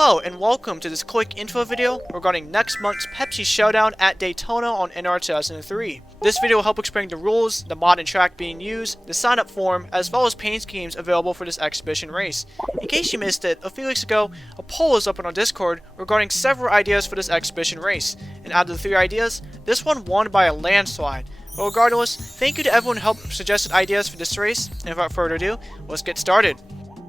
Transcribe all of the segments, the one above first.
Hello and welcome to this quick info video regarding next month's Pepsi Showdown at Daytona on NR2003. This video will help explain the rules, the mod and track being used, the sign up form, as well as paint schemes available for this exhibition race. In case you missed it, a few weeks ago, a poll was up on our Discord regarding several ideas for this exhibition race, and out of the 3 ideas, this one won by a landslide. But regardless, thank you to everyone who helped suggested ideas for this race, and without further ado, let's get started.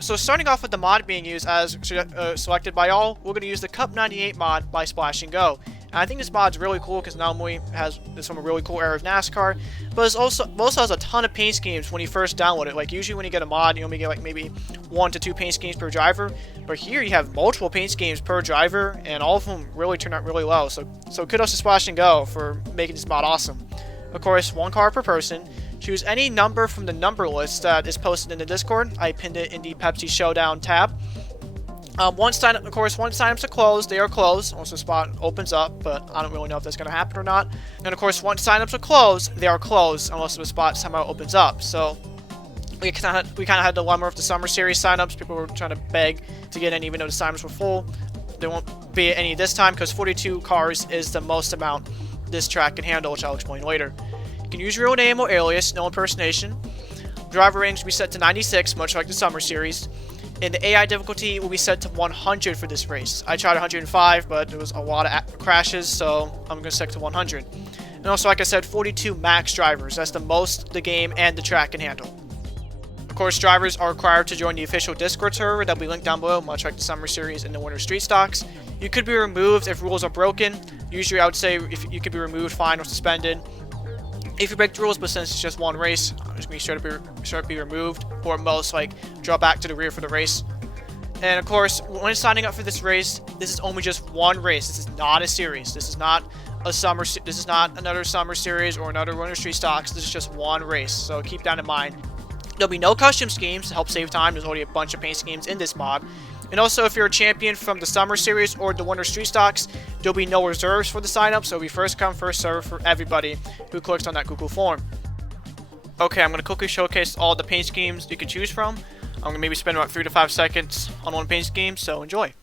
So starting off with the mod being used as selected by all, we're going to use the Cup 98 mod by Splash and Go. And I think this mod's really cool because not only has this from a really cool era of NASCAR, but it also has a ton of paint schemes when you first download it. Like usually when you get a mod, you only get like maybe 1 to 2 paint schemes per driver, but here you have multiple paint schemes per driver, and all of them really turn out really well. So kudos to Splash and Go for making this mod awesome. Of course, 1 car per person. Choose any number from the number list that is posted in the Discord. I pinned it in the Pepsi Showdown tab. Once signups are closed, they are closed. Once the spot opens up, but I don't really know if that's going to happen or not. And of course, once signups are closed, they are closed unless the spot somehow opens up. So we kind of had a dilemma with the Summer Series signups. People were trying to beg to get in even though the signups were full. There won't be any this time because 42 cars is the most amount this track can handle, which I'll explain later. You can use your real name or alias, no impersonation. Driver range will be set to 96, much like the Summer Series. And the AI difficulty will be set to 100 for this race. I tried 105, but there was a lot of crashes, so I'm going to set to 100. And also, like I said, 42 max drivers. That's the most the game and the track can handle. Of course, drivers are required to join the official Discord server that will be linked down below, much like the Summer Series and the Winter Street Stocks. You could be removed if rules are broken. Usually, I would say if you could be removed, fined, or suspended. If you break the rules, but since it's just one race, I'm just going to be sure to be removed, or at most, like, draw back to the rear for the race. And of course, when signing up for this race, this is only just one race. This is not a series. This is not another Summer Series or another Winter Street Stocks. This is just one race, so keep that in mind. There'll be no custom schemes to help save time. There's already a bunch of paint schemes in this mod. And also, if you're a champion from the Summer Series or the Winter Street Stocks, there'll be no reserves for the sign-up, so it'll be first come, first serve for everybody who clicks on that Google form. Okay, I'm going to quickly showcase all the paint schemes you can choose from. I'm going to maybe spend about 3 to 5 seconds on one paint scheme, so enjoy.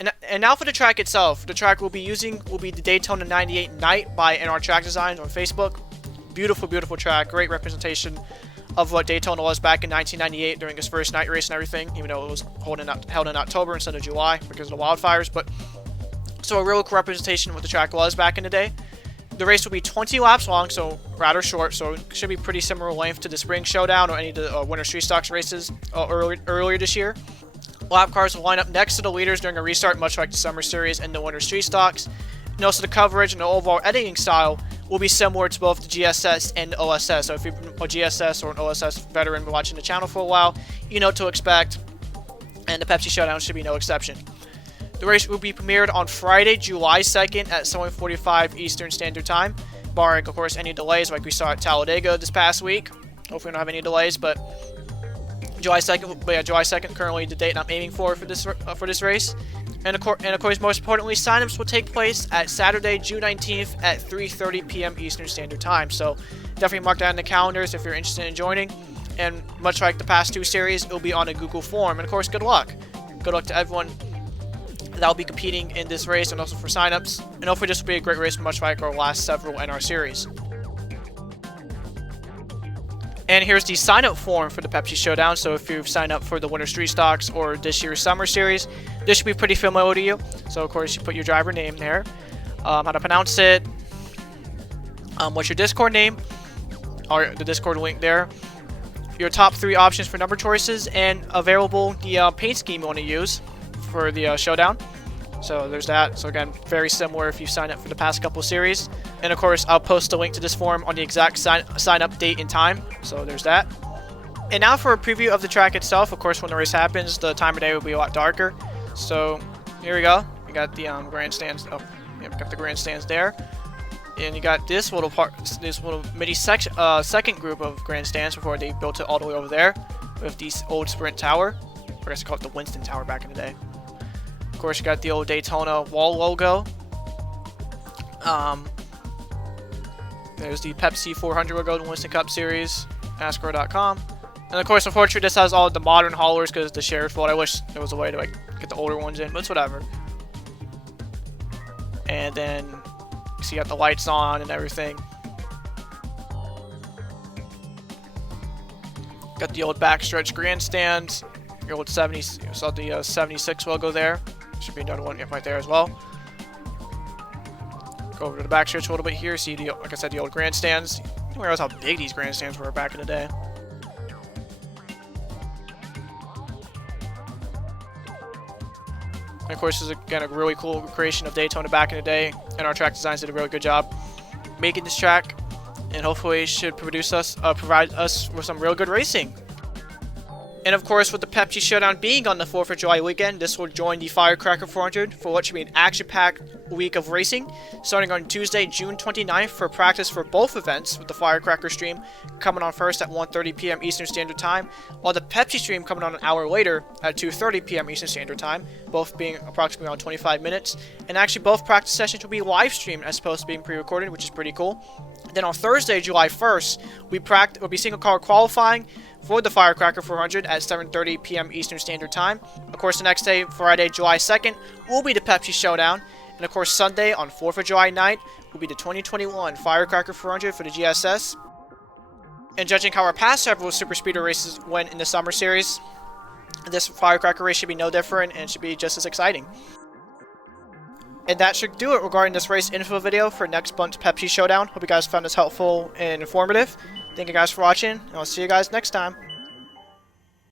And now for the track itself. The track we'll be using will be the Daytona 98 Night by NR Track Designs on Facebook. Beautiful, beautiful track. Great representation of what Daytona was back in 1998 during its first night race and everything, even though it was held in October instead of July because of the wildfires. But so a real representation of what the track was back in the day. The race will be 20 laps long, so rather short, so it should be pretty similar length to the Spring Showdown or any of the Winter Street Stocks races earlier this year. Lap cars will line up next to the leaders during a restart, much like the Summer Series and the Winter Street Stocks. And also the coverage and the overall editing style will be similar to both the GSS and the OSS. So if you're a GSS or an OSS veteran watching the channel for a while, you know what to expect, and the Pepsi Showdown should be no exception. The race will be premiered on Friday, July 2nd at 7:45 Eastern Standard Time, barring, of course, any delays like we saw at Talladega this past week. Hopefully we don't have any delays, but July 2nd currently the date I'm aiming for this race. And of course, most importantly, signups will take place at Saturday, June 19th at 3:30 p.m. Eastern Standard Time. So definitely mark that in the calendars if you're interested in joining. And much like the past two series, it will be on a Google form. And of course, good luck. Good luck to everyone that will be competing in this race and also for signups. And hopefully this will be a great race, much like our last several NR series. And here's the sign-up form for the Pepsi Showdown. So if you've signed up for the Winter Street Stocks or this year's Summer Series, this should be pretty familiar to you. So of course you put your driver name there, how to pronounce it, what's your Discord name, or the Discord link there, your top 3 options for number choices, and available the paint scheme you want to use for the Showdown. So there's that. So again, very similar if you sign up for the past couple series. And of course, I'll post a link to this form on the exact sign up date and time. So there's that. And now for a preview of the track itself. Of course, when the race happens, the time of day will be a lot darker. So here we go. We got the grandstands. Oh, yeah, we got the grandstands there. And you got this little mini second group of grandstands before they built it all the way over there with the old Sprint Tower. I guess I call it the Winston Tower back in the day. Of course, you got the old Daytona wall logo. There's the Pepsi 400 logo, the Winston Cup Series, NASCAR.com. And of course, unfortunately, this has all the modern haulers because the sheriff's fault. I wish there was a way to get the older ones in, but it's whatever. And then so you got the lights on and everything. Got the old backstretch grandstands. Your old 70s. You saw the 76 logo there. Should be another one right there as well. Go over to the backstretch a little bit here. See the, like I said, the old grandstands. I didn't realize how big these grandstands were back in the day. And of course, this is again a really cool creation of Daytona back in the day, and our track designs did a really good job making this track, and hopefully it should provide us with some real good racing. And of course, with the Pepsi Showdown being on the 4th of July weekend, this will join the Firecracker 400 for what should be an action-packed week of racing, starting on Tuesday, June 29th for practice for both events, with the Firecracker stream coming on first at 1:30 p.m. Eastern Standard Time, while the Pepsi stream coming on an hour later at 2:30 p.m. Eastern Standard Time, both being approximately around 25 minutes. And actually, both practice sessions will be live streamed as opposed to being pre-recorded, which is pretty cool. Then on Thursday, July 1st, we'll be single car qualifying for the Firecracker 400 at 7:30 p.m. Eastern Standard Time. Of course, the next day, Friday, July 2nd, will be the Pepsi Showdown. And of course, Sunday on 4th of July night will be the 2021 Firecracker 400 for the GSS. And judging how our past several super speeder races went in the Summer Series, this Firecracker race should be no different and should be just as exciting. And that should do it regarding this race info video for next month's Pepsi Showdown. Hope you guys found this helpful and informative. Thank you guys for watching, and I'll see you guys next time.